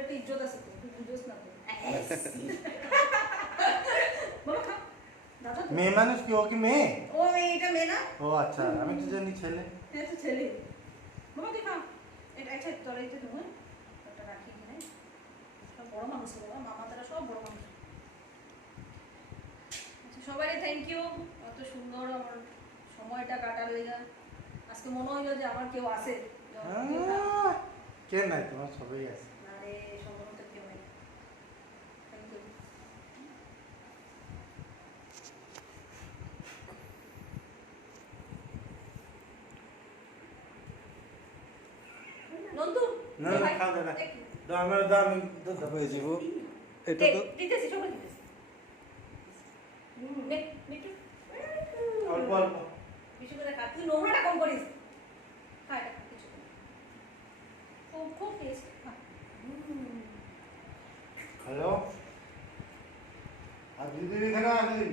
একটা ইজ্জত আছে তো, তুই বুঝোস না তো। বাবা খা। দাদা তো- মেয়ে মানুষ কি, ও কি মেয়ে? ও এটা মেয়ে না? ও আচ্ছা, আমি তো জানি ছেলে। হ্যাঁ তো ছেলে। বাবা তুই খা। এটা আচ্ছা তোর এই যে তুমি একটা রাখি এখানে। সব বড় মানুষ বাবা, মামা তারা সব বড় মানুষ। আচ্ছা সবারই থ্যাংক ইউ, এত সুন্দর আমার সময়টা কাটার লেগা। আজকে মনে হইলো যে আমার কেউ আছে। কে নাই, তোমার সবাই আছে। আরে সম্ভবত কেউ নেই। Thank you. নন্দু না না, খাও দাদা। দাও আমার, দাও আমি দুধ হয়ে যাব। এটা তো দিতেছি সবাই দিতেছি। নে মিটু অল্প অল্প। বেশি করে খা, তুই নোংরাটা কম করিস। খা এটা খা, কিছু না। খুব খুব টেস্ট। খা। হ্যালো, আর দিদি এখানে আসলি?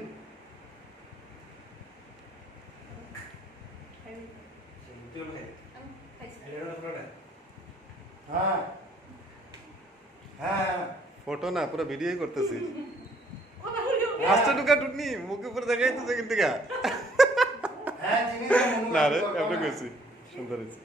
হ্যাঁ হ্যাঁ ফটো না পুরো ভিডিওই করতেছি। লাস্টে ঢুকা টুটনি মুখে পুরো দেখাই তো সেখান থেকে। হ্যাঁ চিনি না রে, এমনি কইছি সুন্দর হয়েছে।